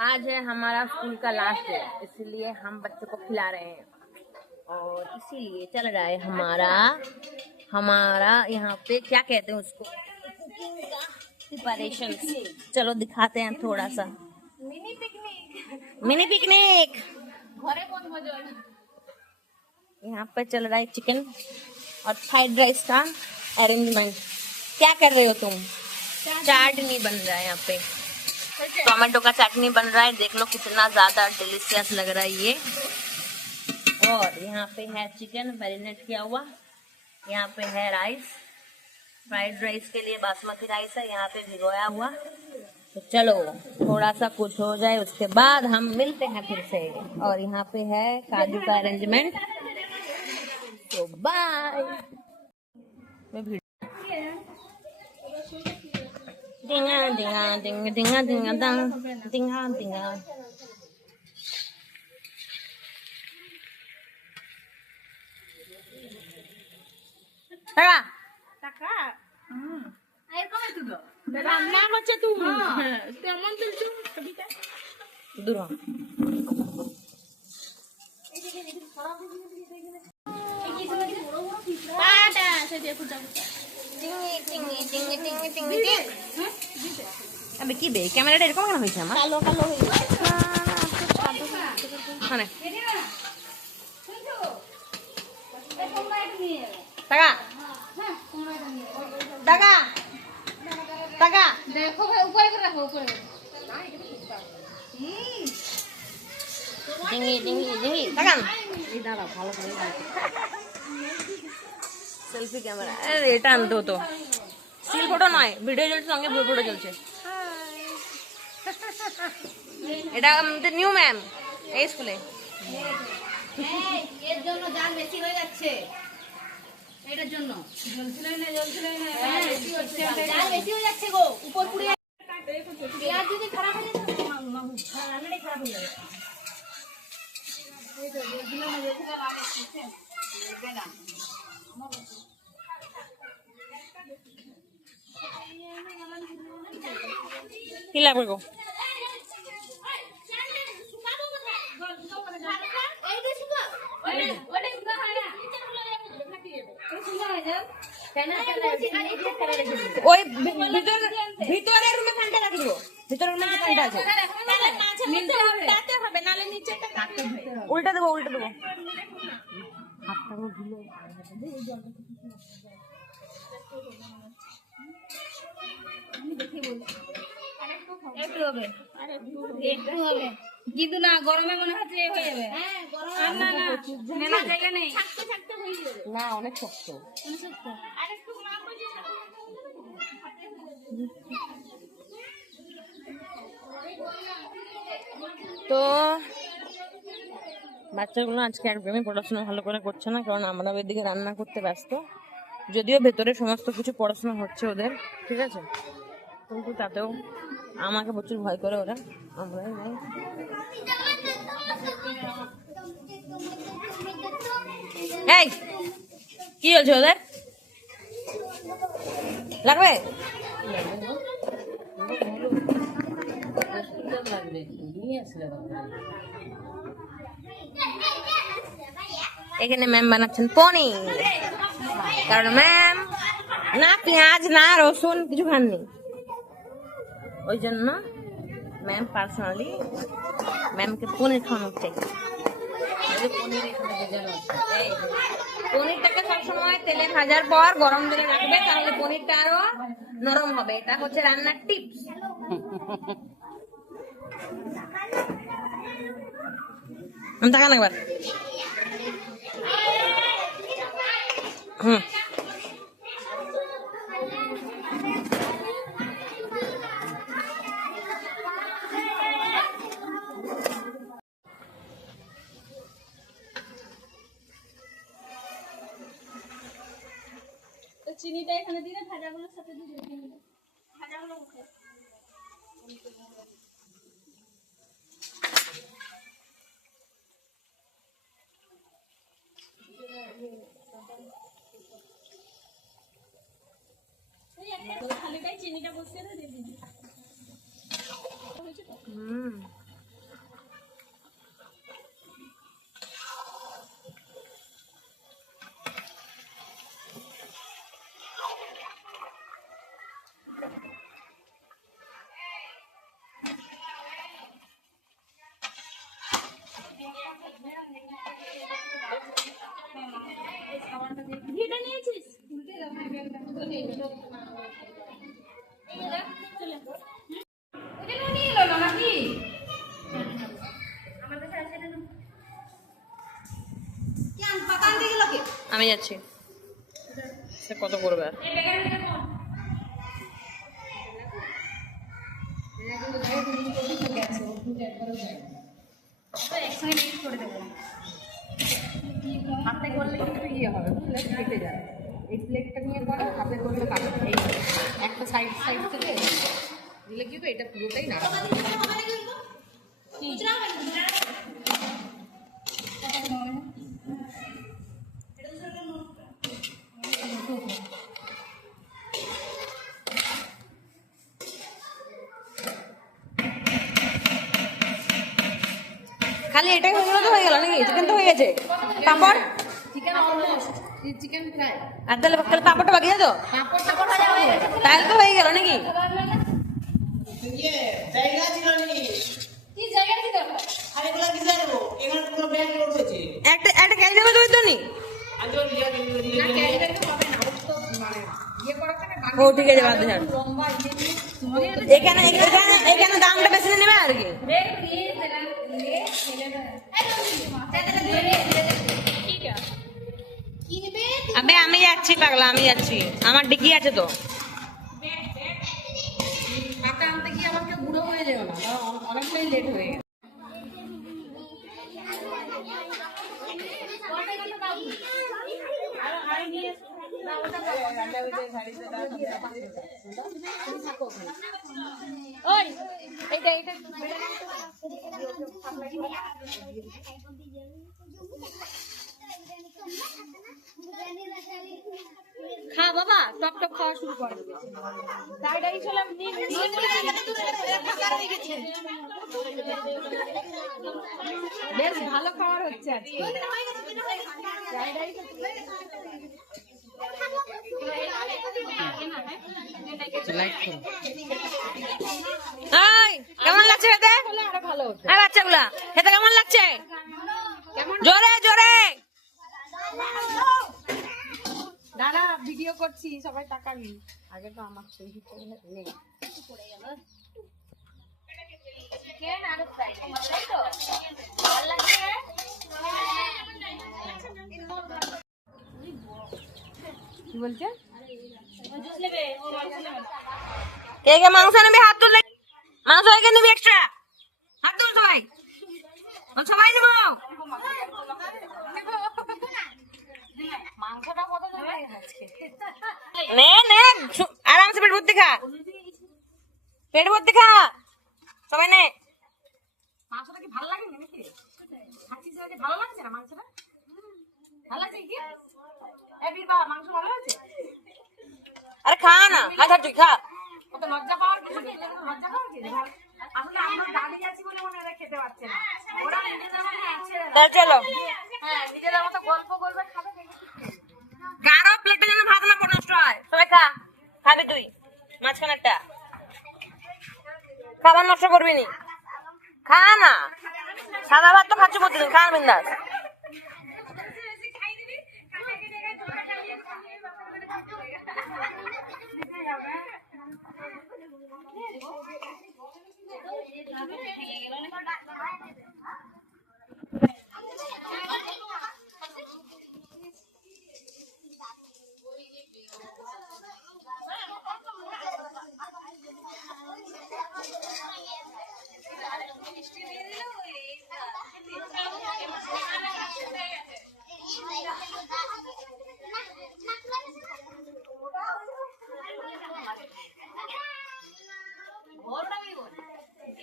आज है हमारा स्कूल का लास्ट डे इसलिए हम बच्चों को खिला रहे हैं। और इसीलिए चल रहा है हमारा हमारा यहाँ पे क्या कहते हैं उसको? कुकिंग का प्रिपरेशन चलो दिखाते हैं थोड़ा सा। मिनी पिकनिक मिनी पिकनिक यहाँ पे चल रहा है चिकन और फ्राइड राइस का अरेंजमेंट क्या कर रहे हो तुम? चाटनी बन रहा है यहाँ पे। टोमेटो का चटनी बन रहा है। देख लो कितना ज़्यादा डिलीशियस लग रहा है ये। और यहाँ पे है चिकन मैरिनेट किया हुआ। यहाँ पे है राइस फ्राइड राइस के लिए बासमती राइस है। यहाँ पे भिगोया हुआ। तो चलो थोड़ा सा कुछ हो जाए उसके बाद हम मिलते हैं फिर से। और यहाँ पे है काजू का अरेंजमेंट तो bye Dinga, dinga, dinga, dinga, dinga, dang, dinga, dinga. Tara. Taka. রান্না করছে তুমি কেমন তুলছো ছবিটা দূর পাটা সে দেখো যাবো Tinggi, tinggi, tinggi, tinggi, tinggi. আবে কি বে ক্যামেরাটা এরকম কেন হয়েছে আমার? কালো কালো হয়ে গেছে। মানে টাকা। টাকা। টাকা। দেখো ভাই উপরে করে রাখো উপরে ডিঙ্গি ডিঙ্গি ডিঙ্গি টাকান। Selfie camera. আরে এটা আনতে হতো। ফটো নয় ভিডিও চলছে সঙ্গে ভিডিও ফটো চলছে। এটা আমাদের নিউ ম্যাম এই স্কুলে এর জন্য জাল বেশি হয়ে যাচ্ছে। এটার জন্য। না না জাল। বেশি হয়ে যাচ্ছে গো উপর পুড়ে পেঁয়াজ যদি খারাপ হয়ে যাচ্ছে রান্নাটাই খারাপ হয়ে যাবে। কি লাগবে গো? ওই ভিতর ভিতরে রুমে ফ্যানটা রাখি দিব। ভিতরে রুমে ফ্যানটা আছে। উল্টা দেবো উল্টা দেবো। একটু হবে একটু হবে। কিন্তু না গরমে মনে হচ্ছে হয়ে যাবে আর না না মেলা জায়গা নেই। না অনেক শক্ত। তো বাচ্চাগুলো আজকে একদমই পড়াশোনা ভালো করে করছে না কারণ আমরা ওইদিকে রান্না করতে ব্যস্ত। যদিও ভেতরে সমস্ত কিছু পড়াশোনা হচ্ছে ওদের ঠিক আছে? কিন্তু তাতেও আমাকে প্রচুর ভয় করে ওরা। আমরাই এই, কি হয়েছে ওদের? লাগবে? এখানে ম্যাম বানাচ্ছেন পনির। কারণ ম্যাম না, পেঁয়াজ, না, রসুন, কিছু খাননি। ওই জন্য ম্যাম পার্সোনালি ম্যামকে পনির খাওয়ানো চাই পনির। পনিরটাকে সবসময় তেলে ভাজার পর গরম জলে রাখবে তাহলে পনিরটা আরও নরম হবে। এটা হচ্ছে রান্নার টিপস আমি তাকান একবার। হুম তো চিনিটা এখানে দিলে ভাজাগুলোর সাথে দিয়ে দিলে চিনিটা ভাজাগুলো মুখে হুম ঘিটা নিয়েছিস নিয়ে এলো না নাকি কেন পাকা আনতে গেল কে আমি যাচ্ছি। সে কত করবে? আর হাতে করলে কিন্তু ইয়ে হবে বুঝলে? কেটে যাবে। এই প্লেটটা নিয়ে করো হাতে করলে কাটো। এই একটা সাইড সাইড থেকে দিলে কি হবে? এটা পুরোটাই না খালি এটাই হয়ে গেল তো হয়ে গেল নাকি? চিকেন তো হয়ে গেছে। পাপড় চিকেন অলমোস্ট চিকেন ফ্রাই আর তাহলে তাহলে পাপড়টা বাকি আছে তো হয়ে। তাহলে তো হয়ে গেল নাকি নি একটা একটা ক্যারি দেবে তো নি দিন না ব্যাগ না ওর তো থাকে ও ঠিক আছে বাদ দে ছাড়। লম্বা ইয়ে এখানে এখানে এখানে দামটা বেশি নেবে আর কি যাচ্ছি পাগলা আমি যাচ্ছি আমার ডিকি আছে তো। টাকা আনতে গিয়ে আমাকে বুড়ো হয়ে যাবে না অনেকটাই লেট হয়ে গেছে। ওই এইটা এইটা। খা বাবা খাওয়া শুরু কর ছিলাম বেশ ভালো খাবার হচ্ছে আজকে। কেমন লাগছে খেতে? আরও বাচ্চাগুলা খেতে কেমন লাগছে? ভিডিও সবাই টাকা নিন। আগে তো আমার সেই হিসেবে নেই। কি বলছে? কে কে মাংস নেবে হাত তুললে মাংস কে নেবে এক্সট্রা হাত তুল সবাই। সবাই নেব। মাংসটা কত আজকে। নে নে। সু- আরামসে পেট ভর্তি খা। পেট ভর্তি খা। সবাই নে। মাংসটা কি ভালো লাগে নাকি? খাচ্ছিস আজকে ভালো লাগছে না মাংসটা? ভালো লাগছে কি? এ বীরবা মাংস ভালো আছে আরে খা না খা খা তুই খা। কত লজ্জা পাওয়ার কিছু নেই? লজ্জা পাওয়ার কিছু আসলে আমরা দাঁড়িয়ে আছি বলে মনে হয় খেতে পারছে না। ওরা নিজেদের মধ্যে আছে চলো। হ্যাঁ নিজেদের মতো গল্প করবে খাবার নষ্ট করবি নি। খা না। সাদা ভাত তো খাচ্ছি প্রতিদিন খা বিন্দাস।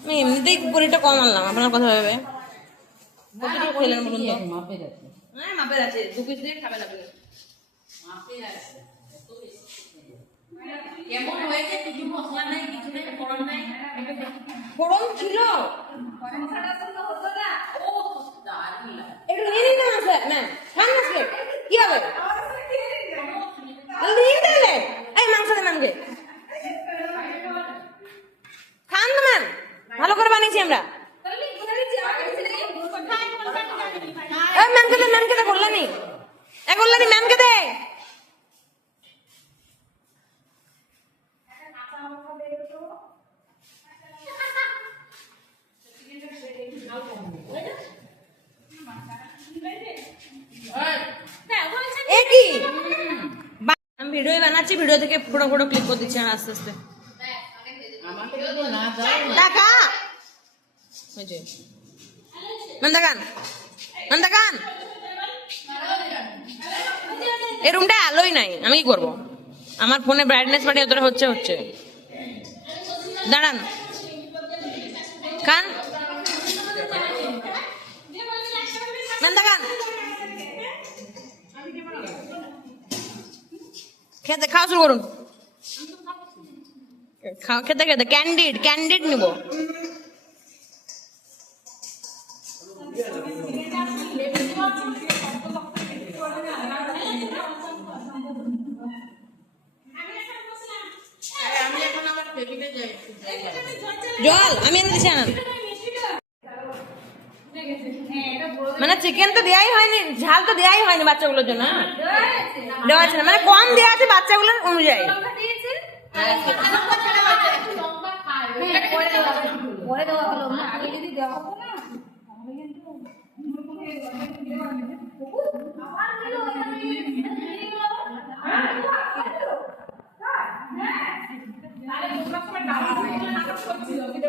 আমি এমনিতেই বড়িটা কম আনলাম আপনার কথা ভেবে। মাপের আছে হ্যাঁ মাপের আছে। মাপের কেমন হয়েছে? কিছু মশলা নাই কিছু নাই ফোড়ন নাই? ফোড়ন ছিল। ম্যামকে দে ম্যামকে দে কল্যাণী। এ কল্যাণী ম্যামকে দে। এ কি? বা- আমি ভিডিও বানাচ্ছি ভিডিও থেকে ফটো ফটো ক্লিক করে দিচ্ছি আস্তে আস্তে। আমাকে যদি না দাও টাকা ওই যে নন্দাকান নন্দাকান এই রুমটা আলোই নাই, আমি কি করব? আমার ফোনে ব্রাইটনেস পাটি যতটা হচ্ছে হচ্ছে। দাঁড়ান। খান নন্দাকান খেতে, খাওয়া শুরু করুন। খেতে খেতে। ক্যান্ডিড ক্যান্ডিড নিব। জল, আমি এনে দিচ্ছি আনান। মানে চিকেন তো দেয়াই হয়নি, ঝাল তো দেয়াই হয়নি বাচ্চাগুলোর জন্য হ্যাঁ? দেওয়া আছে না মানে কম দেওয়া আছে বাচ্চাগুলোর অনুযায়ী। হ্যাঁ। ওরা সবাই